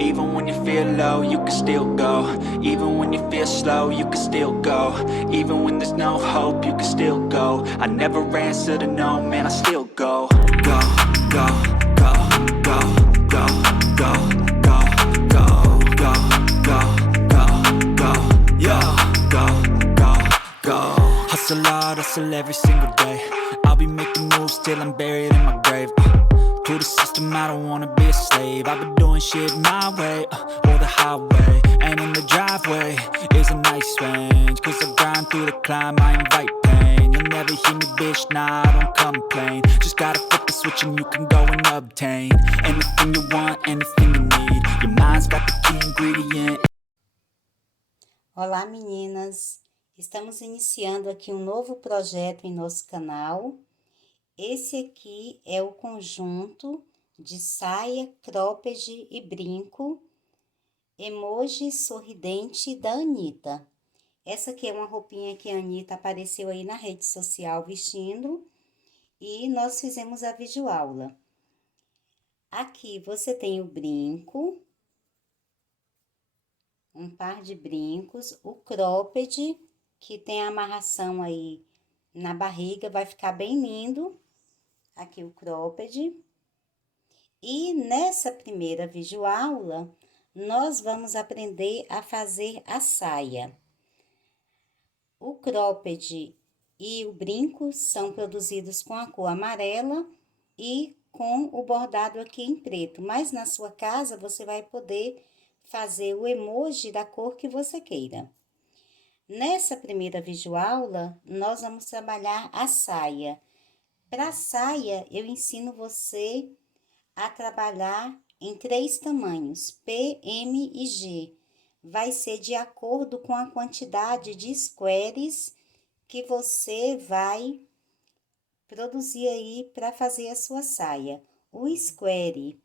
Even when you feel low, you can still go. Even when you feel slow, you can still go. Even when there's no hope, you can still go. I never answer to no, man, I still go. Go, go, go, go, go, go, go, go, go, go, go, go, yeah, go, go, go. Hustle hard, hustle every single day. I'll be making moves till I'm buried in my grave. To the system, I don't wanna be a slave. I've been doing shit my way, or the highway. And in the driveway is a nice range. Cause I grind through the climb, I invite pain. You'll never hear me, bitch, nah, I don't complain. Just gotta flip the switch and you can go and obtain anything you want, anything you need. Your mind's got the key ingredient. Olá, meninas! Estamos iniciando aqui um novo projeto em nosso canal. Esse aqui é o conjunto de saia, cropped e brinco, emoji sorridente da Anitta. Essa aqui é uma roupinha que a Anitta apareceu aí na rede social vestindo e nós fizemos a videoaula. Aqui você tem o brinco, um par de brincos, o cropped, que tem a amarração aí na barriga, vai ficar bem lindo. Aqui o cropped. E nessa primeira videoaula, nós vamos aprender a fazer a saia. O cropped e o brinco são produzidos com a cor amarela e com o bordado aqui em preto, mas na sua casa você vai poder fazer o emoji da cor que você queira. Nessa primeira videoaula, nós vamos trabalhar a saia. Para a saia, eu ensino você a trabalhar em 3 tamanhos, P, M e G. Vai ser de acordo com a quantidade de squares que você vai produzir aí para fazer a sua saia. O square,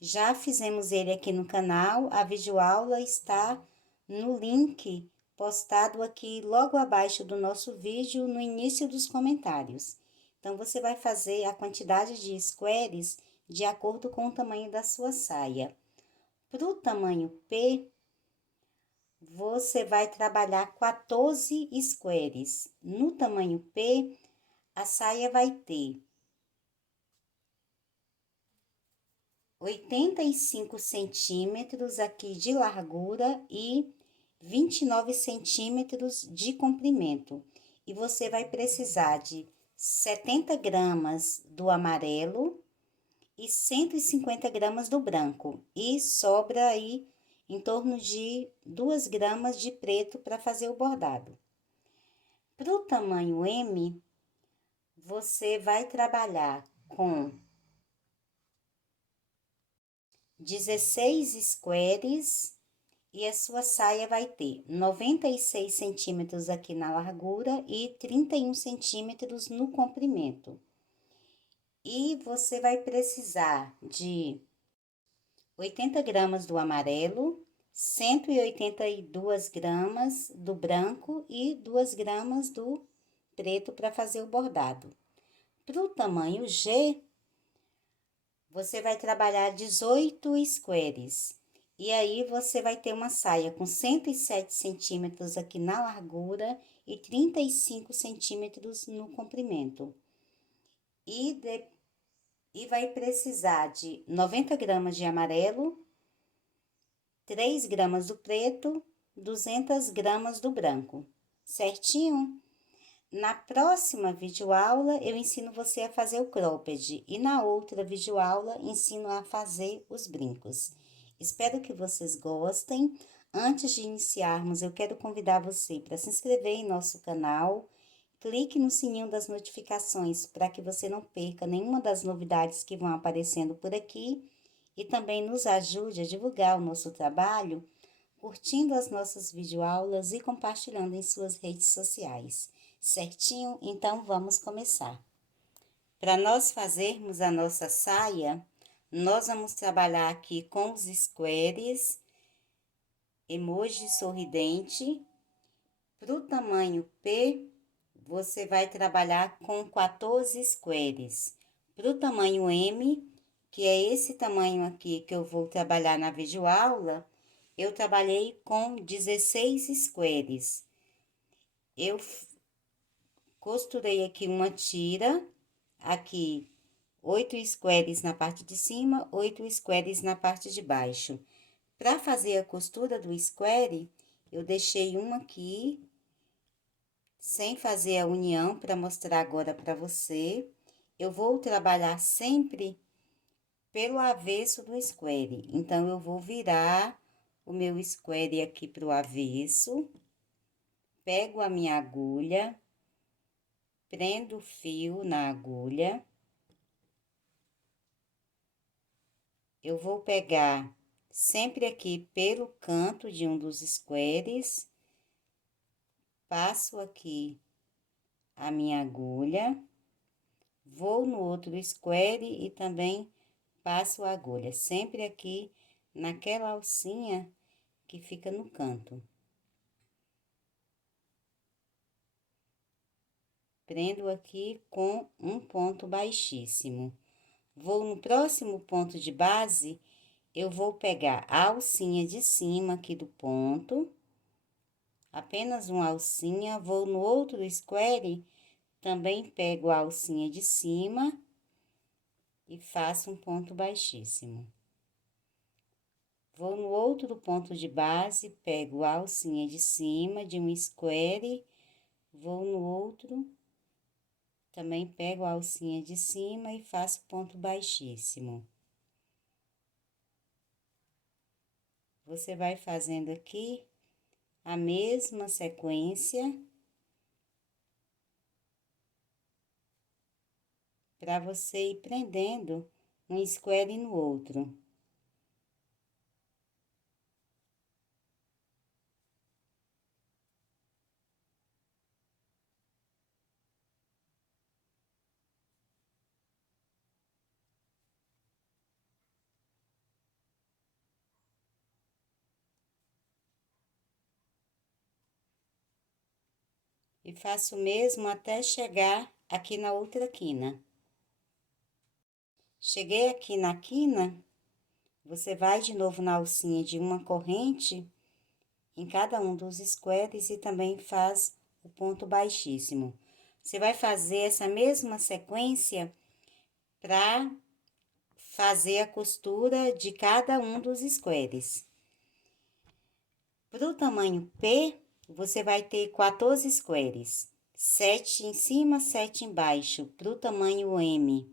já fizemos ele aqui no canal, a videoaula está no link postado aqui logo abaixo do nosso vídeo, no início dos comentários. Então, você vai fazer a quantidade de squares de acordo com o tamanho da sua saia. Para o tamanho P, você vai trabalhar 14 squares. No tamanho P, a saia vai ter 85 centímetros aqui de largura e 29 centímetros de comprimento. E você vai precisar de 70 gramas do amarelo e 150 gramas do branco. E sobra aí em torno de 2 gramas de preto para fazer o bordado. Para o tamanho M, você vai trabalhar com 16 squares e a sua saia vai ter 96 centímetros aqui na largura e 31 centímetros no comprimento. E você vai precisar de 80 gramas do amarelo, 182 gramas do branco e 2 gramas do preto para fazer o bordado. Para o tamanho G, você vai trabalhar 18 squares. E aí, você vai ter uma saia com 107 centímetros aqui na largura e 35 centímetros no comprimento. E vai precisar de 90 gramas de amarelo, 3 gramas do preto, 200 gramas do branco, certinho? Na próxima videoaula, eu ensino você a fazer o cropped e na outra videoaula, ensino a fazer os brincos. Espero que vocês gostem. Antes de iniciarmos, eu quero convidar você para se inscrever em nosso canal. Clique no sininho das notificações para que você não perca nenhuma das novidades que vão aparecendo por aqui. E também nos ajude a divulgar o nosso trabalho, curtindo as nossas videoaulas e compartilhando em suas redes sociais. Certinho? Então, vamos começar. Para nós fazermos a nossa saia, nós vamos trabalhar aqui com os squares, emoji sorridente. Para o tamanho P, você vai trabalhar com 14 squares. Para o tamanho M, que é esse tamanho aqui que eu vou trabalhar na videoaula, eu trabalhei com 16 squares. Eu costurei aqui uma tira, aqui 8 squares na parte de cima, 8 squares na parte de baixo. Para fazer a costura do square, eu deixei um aqui, sem fazer a união, para mostrar agora para você. Eu vou trabalhar sempre pelo avesso do square. Então, eu vou virar o meu square aqui pro avesso, pego a minha agulha, prendo o fio na agulha. Eu vou pegar sempre aqui pelo canto de um dos squares, passo aqui a minha agulha, vou no outro square e também passo a agulha, sempre aqui naquela alcinha que fica no canto. Prendo aqui com um ponto baixíssimo. Vou no próximo ponto de base, eu vou pegar a alcinha de cima aqui do ponto, apenas uma alcinha, vou no outro square, também pego a alcinha de cima e faço um ponto baixíssimo. Vou no outro ponto de base, pego a alcinha de cima de um square, vou no outro, também pego a alcinha de cima e faço ponto baixíssimo. Você vai fazendo aqui a mesma sequência para você ir prendendo um square no outro. E faço o mesmo até chegar aqui na outra quina. Cheguei aqui na quina, você vai de novo na alcinha de uma corrente em cada um dos squares e também faz o ponto baixíssimo. Você vai fazer essa mesma sequência para fazer a costura de cada um dos squares. Para o tamanho P, você vai ter 14 squares, 7 em cima, 7 embaixo. Para o tamanho M,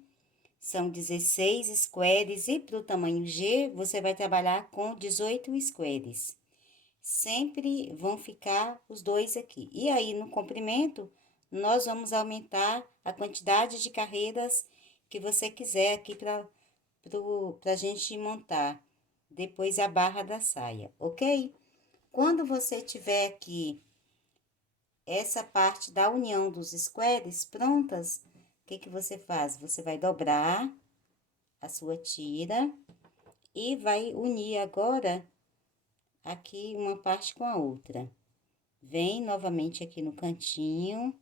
são 16 squares, e para o tamanho G, você vai trabalhar com 18 squares. Sempre vão ficar os dois aqui. E aí, no comprimento, nós vamos aumentar a quantidade de carreiras que você quiser aqui para a gente montar depois a barra da saia, ok? Quando você tiver aqui essa parte da união dos squares prontas, o que que você faz? Você vai dobrar a sua tira e vai unir agora aqui uma parte com a outra. Vem novamente aqui no cantinho,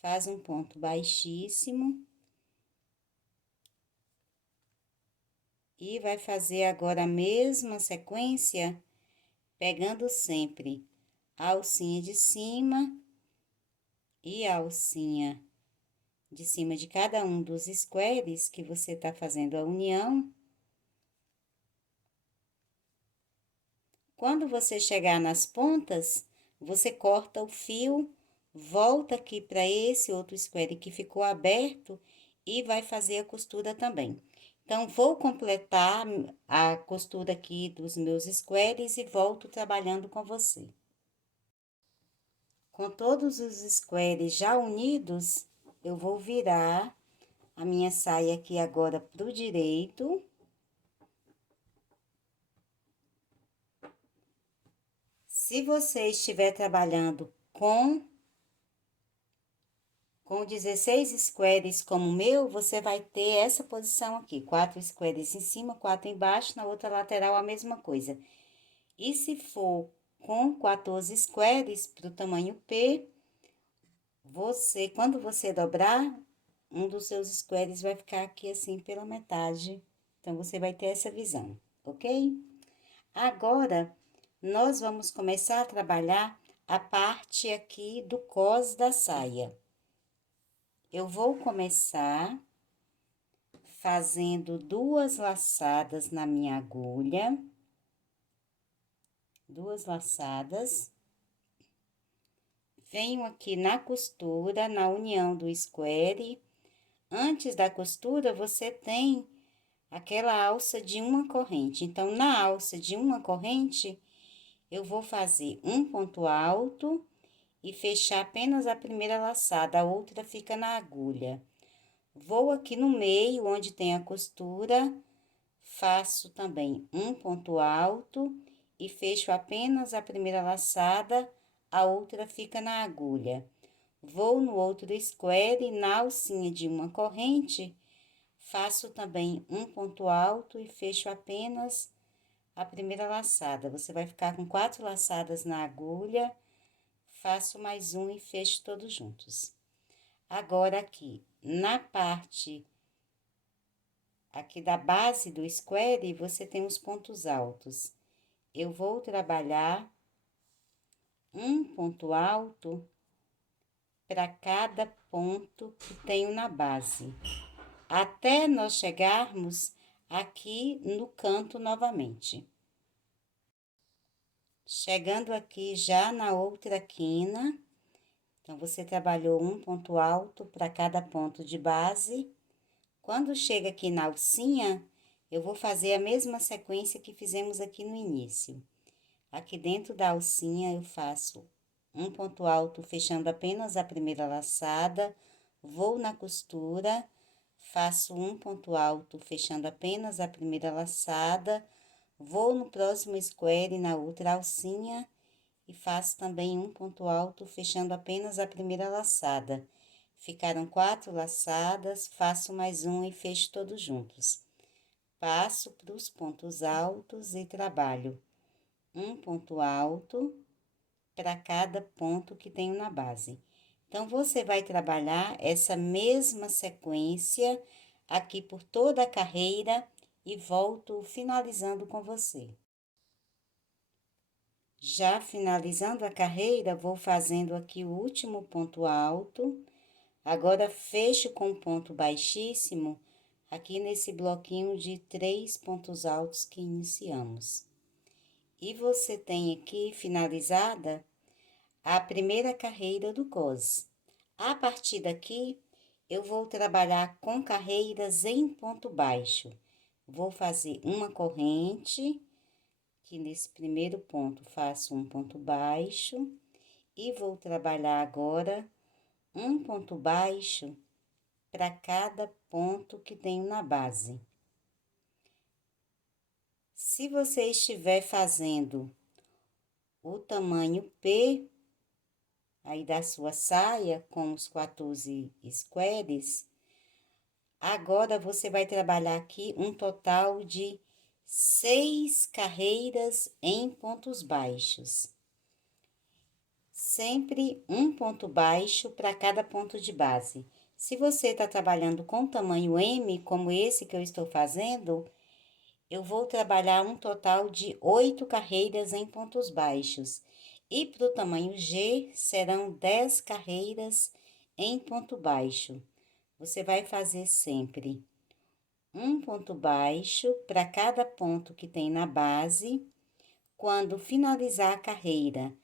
faz um ponto baixíssimo. E vai fazer agora a mesma sequência, pegando sempre a alcinha de cima e a alcinha de cima de cada um dos squares que você tá fazendo a união. Quando você chegar nas pontas, você corta o fio, volta aqui para esse outro square que ficou aberto e vai fazer a costura também. Então, vou completar a costura aqui dos meus squares e volto trabalhando com você. Com todos os squares já unidos, eu vou virar a minha saia aqui agora pro direito. Se você estiver trabalhando com 16 squares como o meu, você vai ter essa posição aqui, 4 squares em cima, 4 embaixo, na outra lateral a mesma coisa. E se for com 14 squares pro tamanho P, quando você dobrar um dos seus squares vai ficar aqui assim pela metade. Então, você vai ter essa visão, ok? Agora, nós vamos começar a trabalhar a parte aqui do cos da saia. Eu vou começar fazendo 2 laçadas na minha agulha. 2 laçadas. Venho aqui na costura, na união do square. Antes da costura, você tem aquela alça de uma corrente. Então, na alça de uma corrente, eu vou fazer um ponto alto e fechar apenas a primeira laçada, a outra fica na agulha. Vou aqui no meio, onde tem a costura, faço também um ponto alto e fecho apenas a primeira laçada, a outra fica na agulha. Vou no outro square, na alcinha de uma corrente, faço também um ponto alto e fecho apenas a primeira laçada. Você vai ficar com 4 laçadas na agulha, faço mais um e fecho todos juntos. Agora, aqui, na parte aqui da base do square, você tem os pontos altos. Eu vou trabalhar um ponto alto para cada ponto que tenho na base, até nós chegarmos aqui no canto novamente. Chegando aqui já na outra quina, então, você trabalhou um ponto alto para cada ponto de base. Quando chega aqui na alcinha, eu vou fazer a mesma sequência que fizemos aqui no início. Aqui dentro da alcinha, eu faço um ponto alto, fechando apenas a primeira laçada, vou na costura, faço um ponto alto, fechando apenas a primeira laçada, vou no próximo square, na outra alcinha, e faço também um ponto alto, fechando apenas a primeira laçada. Ficaram 4 laçadas, faço mais um e fecho todos juntos. Passo para os pontos altos e trabalho um ponto alto para cada ponto que tenho na base. Então, você vai trabalhar essa mesma sequência aqui por toda a carreira e volto finalizando com você. Já finalizando a carreira, vou fazendo aqui o último ponto alto. Agora, fecho com ponto baixíssimo aqui nesse bloquinho de 3 pontos altos que iniciamos. E você tem aqui finalizada a primeira carreira do cos. A partir daqui, eu vou trabalhar com carreiras em ponto baixo. Vou fazer uma corrente, que nesse primeiro ponto faço um ponto baixo, e vou trabalhar agora um ponto baixo para cada ponto que tenho na base. Se você estiver fazendo o tamanho P, aí da sua saia, com os 14 squares, agora você vai trabalhar aqui um total de 6 carreiras em pontos baixos. Sempre um ponto baixo para cada ponto de base. Se você está trabalhando com tamanho M, como esse que eu estou fazendo, eu vou trabalhar um total de 8 carreiras em pontos baixos. E para o tamanho G, serão 10 carreiras em ponto baixo. Você vai fazer sempre um ponto baixo para cada ponto que tem na base. Quando finalizar a carreira,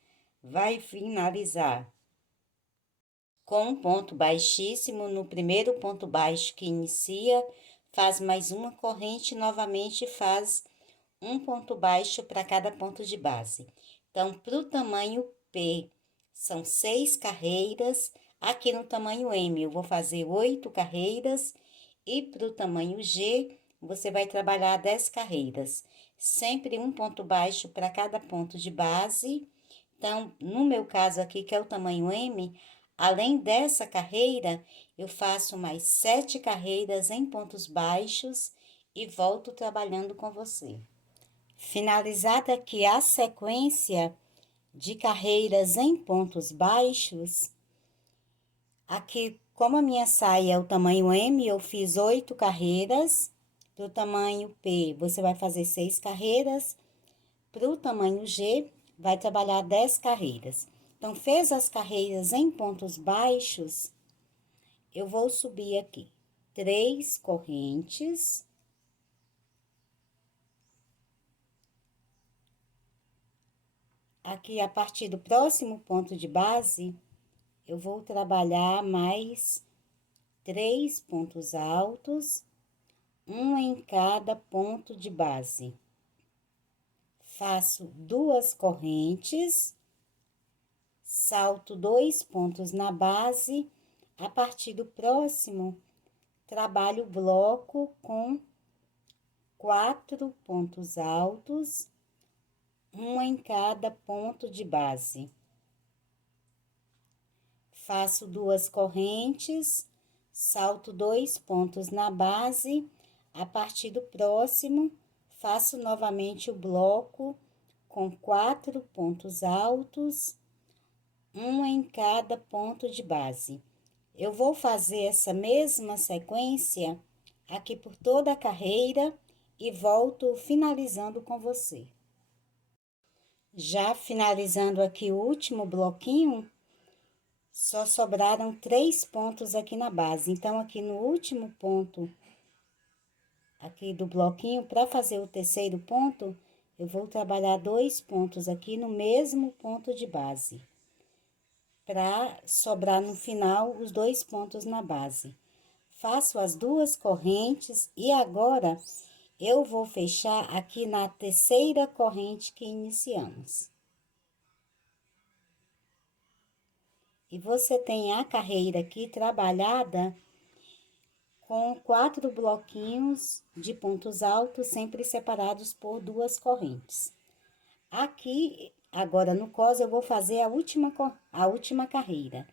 vai finalizar com um ponto baixíssimo no primeiro ponto baixo que inicia, faz mais uma corrente, novamente faz um ponto baixo para cada ponto de base. Então, para o tamanho P, são 6 carreiras. Aqui no tamanho M, eu vou fazer 8 carreiras. E para o tamanho G, você vai trabalhar 10 carreiras. Sempre um ponto baixo para cada ponto de base. Então, no meu caso aqui, que é o tamanho M, além dessa carreira, eu faço mais 7 carreiras em pontos baixos e volto trabalhando com você. Finalizada aqui a sequência de carreiras em pontos baixos, aqui Como a minha saia é o tamanho M, eu fiz 8 carreiras. Para o tamanho P, você vai fazer 6 carreiras. Para o tamanho G, vai trabalhar 10 carreiras. Então, fez as carreiras em pontos baixos, eu vou subir aqui 3 correntes. Aqui, a partir do próximo ponto de base, eu vou trabalhar mais 3 pontos altos, um em cada ponto de base. Faço 2 correntes, salto 2 pontos na base. A partir do próximo, trabalho o bloco com 4 pontos altos, um em cada ponto de base. Faço 2 correntes, salto 2 pontos na base. A partir do próximo, faço novamente o bloco com 4 pontos altos, um em cada ponto de base. Eu vou fazer essa mesma sequência aqui por toda a carreira e volto finalizando com você. Já finalizando aqui o último bloquinho, só sobraram 3 pontos aqui na base. Então, aqui no último ponto aqui do bloquinho, para fazer o terceiro ponto, eu vou trabalhar 2 pontos aqui no mesmo ponto de base, para sobrar no final os 2 pontos na base. Faço as 2 correntes e agora eu vou fechar aqui na terceira corrente que iniciamos. E você tem a carreira aqui trabalhada com 4 bloquinhos de pontos altos, sempre separados por 2 correntes. Aqui, agora no cos, eu vou fazer a última carreira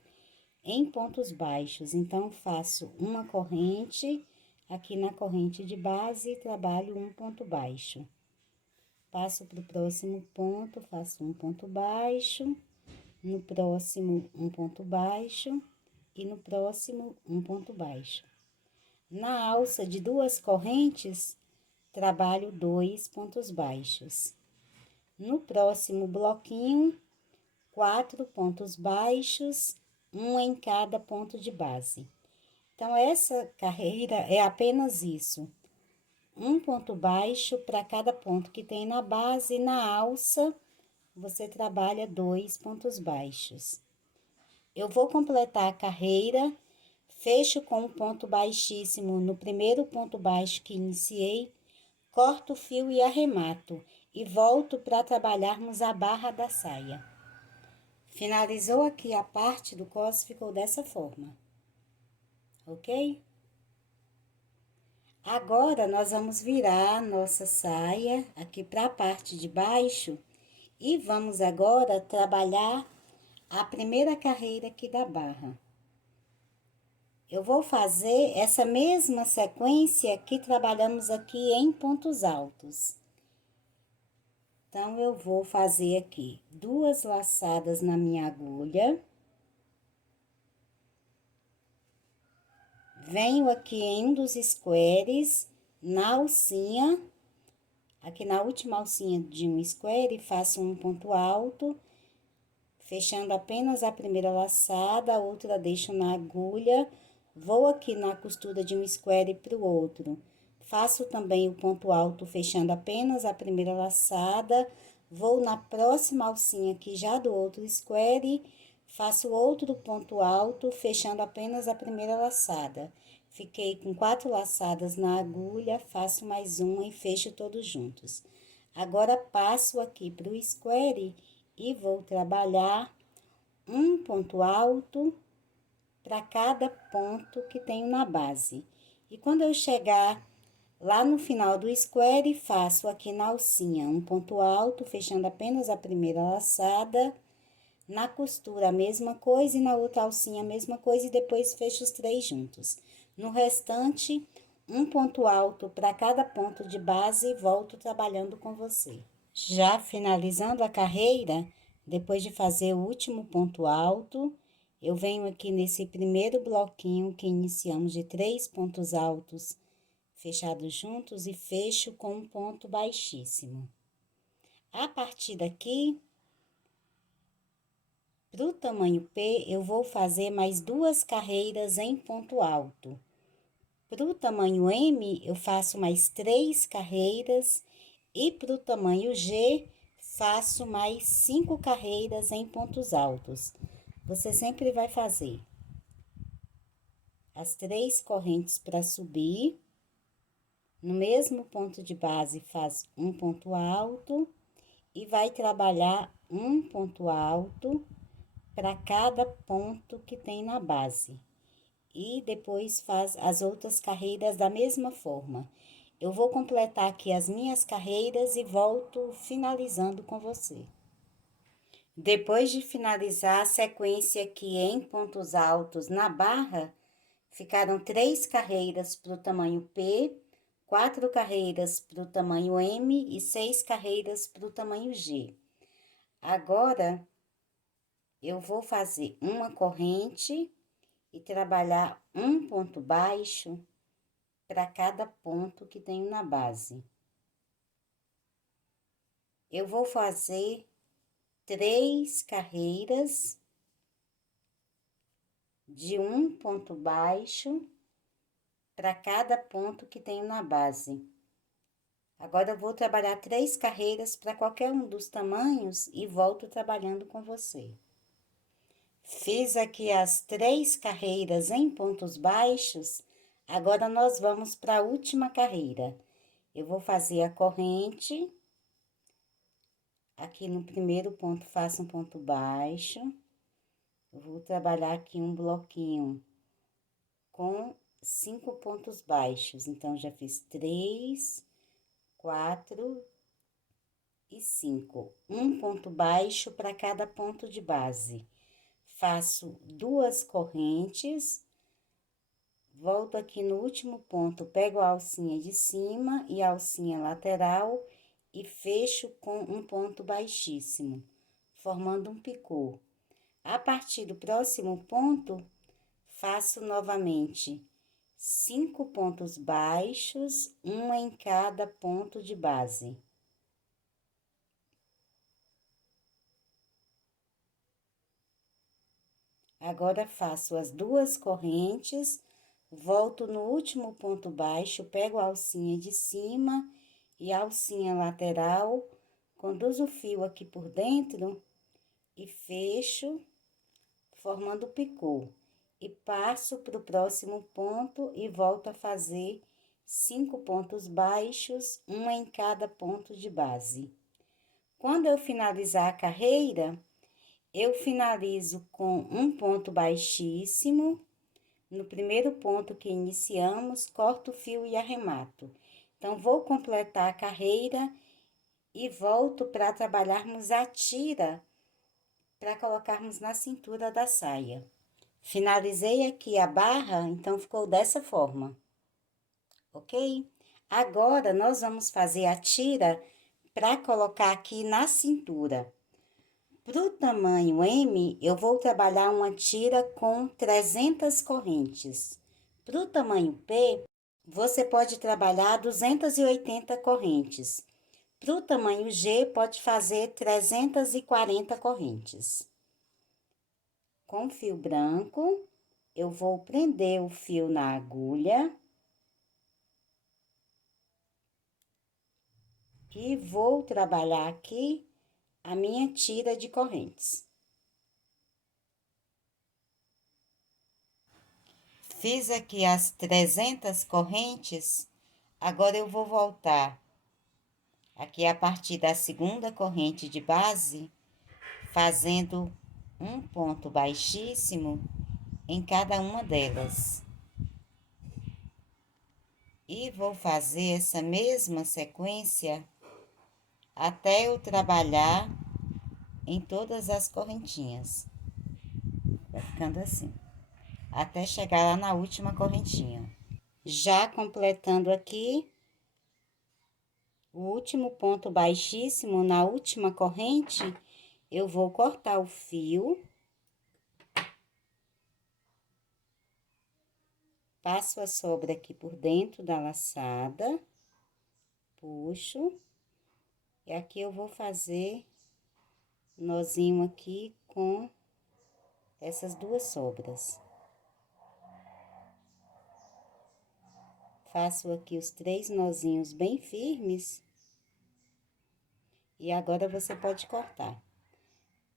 em pontos baixos. Então, faço uma corrente, aqui na corrente de base, trabalho um ponto baixo. Passo para o próximo ponto, faço um ponto baixo, no próximo um ponto baixo e no próximo um ponto baixo. Na alça de 2 correntes, trabalho 2 pontos baixos. No próximo bloquinho, 4 pontos baixos, um em cada ponto de base. Então, essa carreira é apenas isso. Um ponto baixo para cada ponto que tem na base. Na alça, você trabalha 2 pontos baixos. Eu vou completar a carreira, fecho com um ponto baixíssimo no primeiro ponto baixo que iniciei, corto o fio e arremato, e volto para trabalharmos a barra da saia. Finalizou aqui a parte do cos, ficou dessa forma, ok? Agora, nós vamos virar a nossa saia aqui para a parte de baixo e vamos agora trabalhar a primeira carreira aqui da barra. Eu vou fazer essa mesma sequência que trabalhamos aqui em pontos altos. Então, eu vou fazer aqui 2 laçadas na minha agulha. Venho aqui em um dos squares, na alcinha, aqui na última alcinha de um square, faço um ponto alto, fechando apenas a primeira laçada, a outra deixo na agulha, vou aqui na costura de um square para o outro. Faço também o ponto alto, fechando apenas a primeira laçada, vou na próxima alcinha aqui já do outro square, faço outro ponto alto, fechando apenas a primeira laçada. Fiquei com 4 laçadas na agulha, faço mais uma e fecho todos juntos. Agora, passo aqui para o square e vou trabalhar um ponto alto para cada ponto que tenho na base. E quando eu chegar lá no final do square, faço aqui na alcinha um ponto alto, fechando apenas a primeira laçada. Na costura, a mesma coisa, e na outra alcinha, a mesma coisa, e depois fecho os 3 juntos. No restante, um ponto alto para cada ponto de base e volto trabalhando com você. Já finalizando a carreira, depois de fazer o último ponto alto, eu venho aqui nesse primeiro bloquinho que iniciamos de 3 pontos altos fechados juntos e fecho com um ponto baixíssimo. A partir daqui, pro tamanho P, eu vou fazer mais 2 carreiras em ponto alto. Pro tamanho M, eu faço mais 3 carreiras e pro tamanho G, faço mais 5 carreiras em pontos altos. Você sempre vai fazer as 3 correntes para subir. No mesmo ponto de base, faz um ponto alto e vai trabalhar um ponto alto para cada ponto que tem na base. E depois faz as outras carreiras da mesma forma. Eu vou completar aqui as minhas carreiras e volto finalizando com você. Depois de finalizar a sequência aqui em pontos altos na barra, ficaram 3 carreiras para o tamanho P, 4 carreiras para o tamanho M e 6 carreiras para o tamanho G. Agora, eu vou fazer uma corrente e trabalhar um ponto baixo para cada ponto que tenho na base. Eu vou fazer 3 carreiras de um ponto baixo para cada ponto que tenho na base. Agora, eu vou trabalhar 3 carreiras para qualquer um dos tamanhos e volto trabalhando com você. Fiz aqui as 3 carreiras em pontos baixos, agora nós vamos para a última carreira. Eu vou fazer a corrente, aqui no primeiro ponto faço um ponto baixo, eu vou trabalhar aqui um bloquinho com 5 pontos baixos, então já fiz 3, 4 e 5. Um ponto baixo para cada ponto de base. Faço 2 correntes, volto aqui no último ponto, pego a alcinha de cima e a alcinha lateral e fecho com um ponto baixíssimo, formando um picô. A partir do próximo ponto, faço novamente 5 pontos baixos, um em cada ponto de base. Agora, faço as 2 correntes, volto no último ponto baixo, pego a alcinha de cima e a alcinha lateral, conduzo o fio aqui por dentro e fecho, formando o picô. E passo para o próximo ponto e volto a fazer 5 pontos baixos, um em cada ponto de base. Quando eu finalizar a carreira, eu finalizo com um ponto baixíssimo. No primeiro ponto que iniciamos, corto o fio e arremato. Então, vou completar a carreira e volto para trabalharmos a tira, para colocarmos na cintura da saia. Finalizei aqui a barra, então ficou dessa forma, ok? Agora, nós vamos fazer a tira para colocar aqui na cintura. Pro tamanho M, eu vou trabalhar uma tira com 300 correntes. Pro tamanho P, você pode trabalhar 280 correntes. Pro tamanho G, pode fazer 340 correntes. Com fio branco, eu vou prender o fio na agulha e vou trabalhar aqui a minha tira de correntes. Fiz aqui as 300 correntes, agora eu vou voltar aqui a partir da segunda corrente de base, fazendo um ponto baixíssimo em cada uma delas. E vou fazer essa mesma sequência até eu trabalhar em todas as correntinhas. Vai ficando assim, até chegar lá na última correntinha. Já completando aqui o último ponto baixíssimo na última corrente, eu vou cortar o fio Passo a sobra aqui por dentro da laçada, puxo, e aqui eu vou fazer nozinho aqui com essas duas sobras. Faço aqui os 3 nozinhos bem firmes. E agora você pode cortar.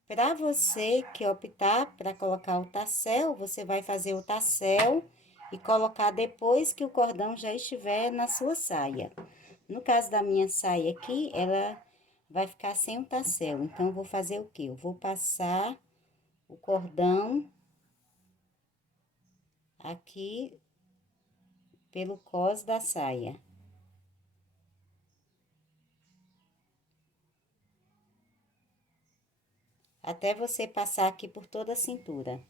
Para você que optar para colocar o tassel, você vai fazer o tassel e colocar depois que o cordão já estiver na sua saia. No caso da minha saia aqui, ela vai ficar sem o tassel. Então, eu vou fazer o quê? Eu vou passar o cordão aqui pelo cós da saia. Até você passar aqui por toda a cintura.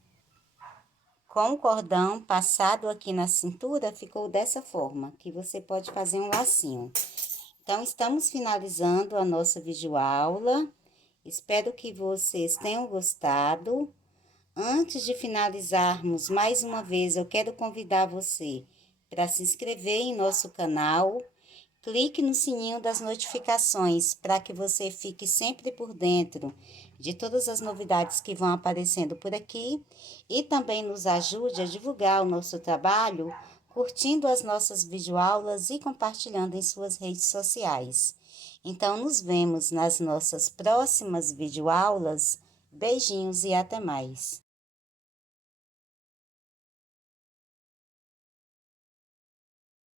Com o cordão passado aqui na cintura, ficou dessa forma, que você pode fazer um lacinho. Então, estamos finalizando a nossa videoaula. Espero que vocês tenham gostado. Antes de finalizarmos, mais uma vez, eu quero convidar você para se inscrever em nosso canal. Clique no sininho das notificações para que você fique sempre por dentro de todas as novidades que vão aparecendo por aqui e também nos ajude a divulgar o nosso trabalho, curtindo as nossas videoaulas e compartilhando em suas redes sociais. Então, nos vemos nas nossas próximas videoaulas. Beijinhos e até mais!